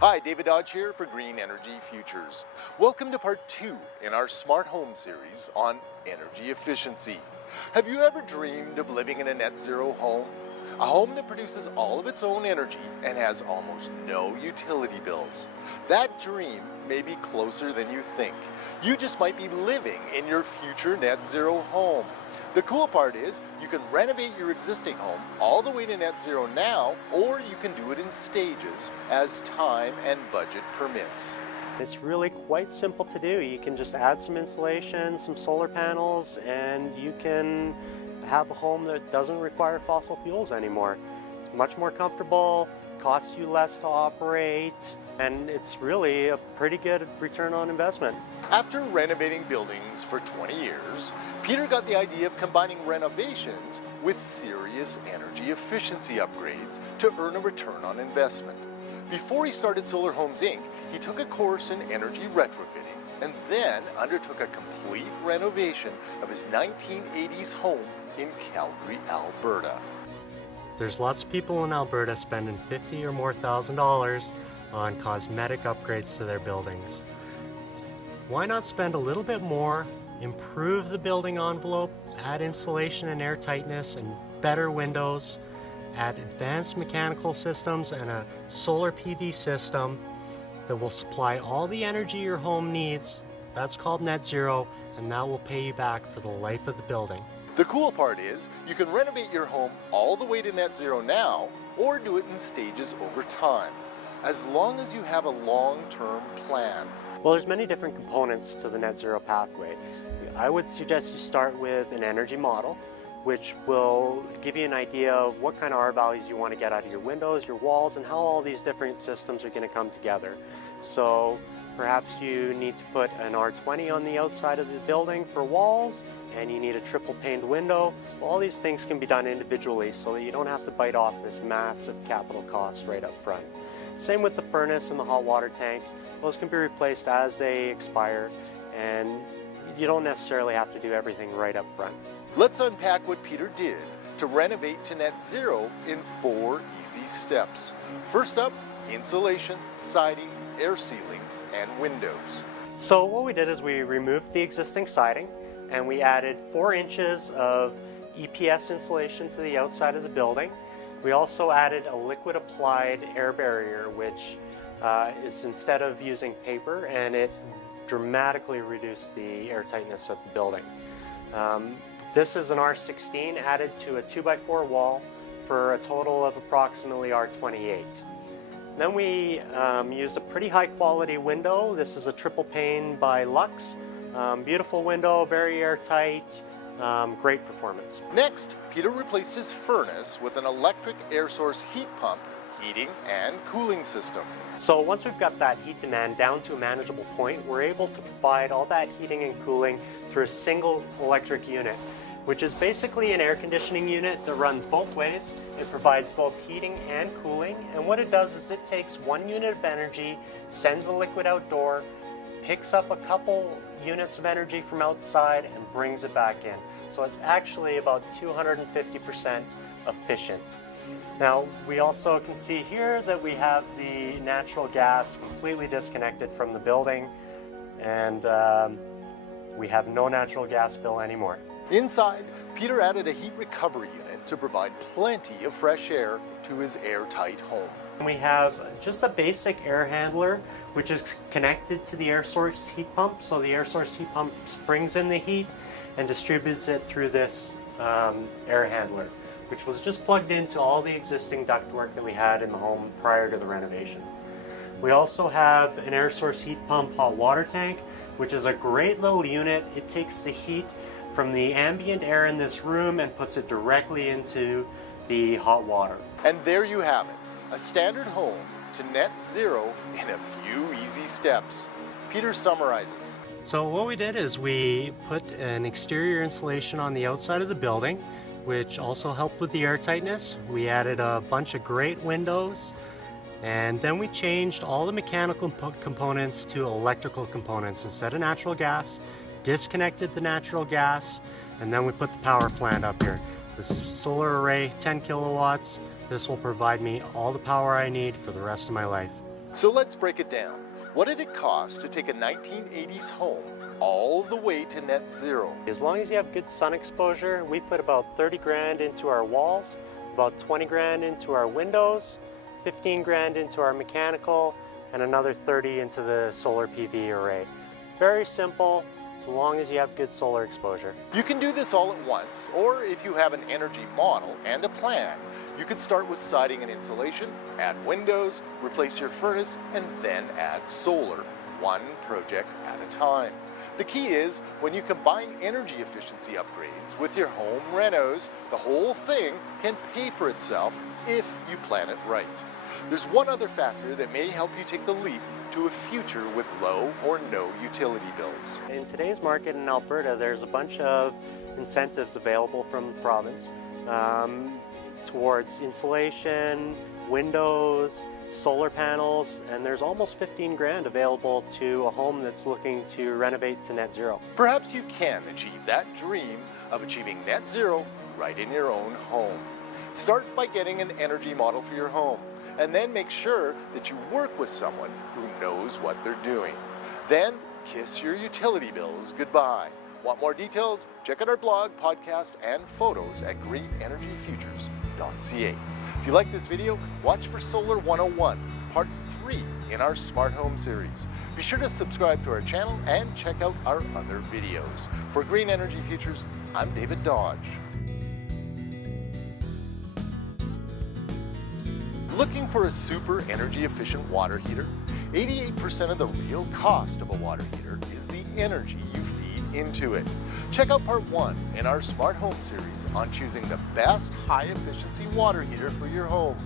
Hi, David Dodge here for Green Energy Futures. Welcome to part 2 in our Smart Home series on energy efficiency. Have you ever dreamed of living in a net zero home? A home that produces all of its own energy and has almost no utility bills. That dream may be closer than you think. You just might be living in your future net zero home. The cool part is you can renovate your existing home all the way to net zero now, or you can do it in stages as time and budget permits. It's really quite simple to do. You can just add some insulation, some solar panels, and you can have a home that doesn't require fossil fuels anymore. It's much more comfortable, costs you less to operate, and it's really a pretty good return on investment. After renovating buildings for 20 years, Peter got the idea of combining renovations with serious energy efficiency upgrades to earn a return on investment. Before he started Solar Homes Inc., he took a course in energy retrofitting and then undertook a complete renovation of his 1980s home in Calgary, Alberta. There's lots of people in Alberta spending $50,000 or more on cosmetic upgrades to their buildings. Why not spend a little bit more, improve the building envelope, add insulation and air tightness and better windows, add advanced mechanical systems and a solar PV system that will supply all the energy your home needs. That's called net zero, and that will pay you back for the life of the building. The cool part is you can renovate your home all the way to net zero now or do it in stages over time, as long as you have a long-term plan. Well, there's many different components to the net zero pathway. I would suggest you start with an energy model, which will give you an idea of what kind of R values you want to get out of your windows, your walls, and how all these different systems are going to come together. So perhaps you need to put an R20 on the outside of the building for walls, and you need a triple paned window. All these things can be done individually so that you don't have to bite off this massive capital cost right up front. Same with the furnace and the hot water tank. Those can be replaced as they expire, and you don't necessarily have to do everything right up front. Let's unpack what Peter did to renovate to net zero in 4 easy steps. First up, insulation, siding, air sealing, and windows. So what we did is we removed the existing siding and we added 4 inches of EPS insulation to the outside of the building. We also added a liquid applied air barrier, which is instead of using paper, and it dramatically reduced the air tightness of the building. This is an R16 added to a 2x4 wall for a total of approximately R28. Then we used a pretty high quality window. This is a triple pane by Lux. Beautiful window, very airtight, great performance. Next, Peter replaced his furnace with an electric air source heat pump, heating and cooling system. So once we've got that heat demand down to a manageable point, we're able to provide all that heating and cooling through a single electric unit, which is basically an air conditioning unit that runs both ways. It provides both heating and cooling, and what it does is it takes 1 unit of energy, sends a liquid outdoor, picks up a couple units of energy from outside and brings it back in. So it's actually about 250% efficient. Now, we also can see here that we have the natural gas completely disconnected from the building, and we have no natural gas bill anymore. Inside, Peter added a heat recovery unit to provide plenty of fresh air to his airtight home. We have just a basic air handler, which is connected to the air source heat pump. So the air source heat pump brings in the heat and distributes it through this air handler, which was just plugged into all the existing ductwork that we had in the home prior to the renovation. We also have an air source heat pump hot water tank, which is a great little unit. It takes the heat from the ambient air in this room and puts it directly into the hot water. And there you have it, a standard home to net zero in a few easy steps. Peter summarizes. So what we did is we put an exterior insulation on the outside of the building, which also helped with the air tightness. We added a bunch of great windows, and then we changed all the mechanical components to electrical components instead of natural gas, disconnected the natural gas, and then we put the power plant up here. This solar array, 10 kilowatts. This will provide me all the power I need for the rest of my life. So let's break it down. What did it cost to take a 1980s home all the way to net zero? As long as you have good sun exposure, we put about 30 grand into our walls, about 20 grand into our windows, 15 grand into our mechanical, and another 30 into the solar PV array. Very simple, as long as you have good solar exposure. You can do this all at once, or if you have an energy model and a plan, you could start with siding and insulation, add windows, replace your furnace, and then add solar, one project at a time. The key is, when you combine energy efficiency upgrades with your home renos, the whole thing can pay for itself if you plan it right. There's one other factor that may help you take the leap to a future with low or no utility bills. In today's market in Alberta, there's a bunch of incentives available from the province towards insulation, windows, solar panels, and there's almost 15 grand available to a home that's looking to renovate to net zero. Perhaps you can achieve that dream of achieving net zero right in your own home. Start by getting an energy model for your home, and then make sure that you work with someone who knows what they're doing. Then kiss your utility bills goodbye. Want more details? Check out our blog, podcast, and photos at greenenergyfutures.ca. If you like this video, watch for Solar 101, Part 3 in our Smart Home series. Be sure to subscribe to our channel and check out our other videos. For Green Energy Futures, I'm David Dodge. Looking for a super energy efficient water heater? 88% of the real cost of a water heater is the energy you feed into it. Check out part 1 in our Smart Home series on choosing the best high efficiency water heater for your home.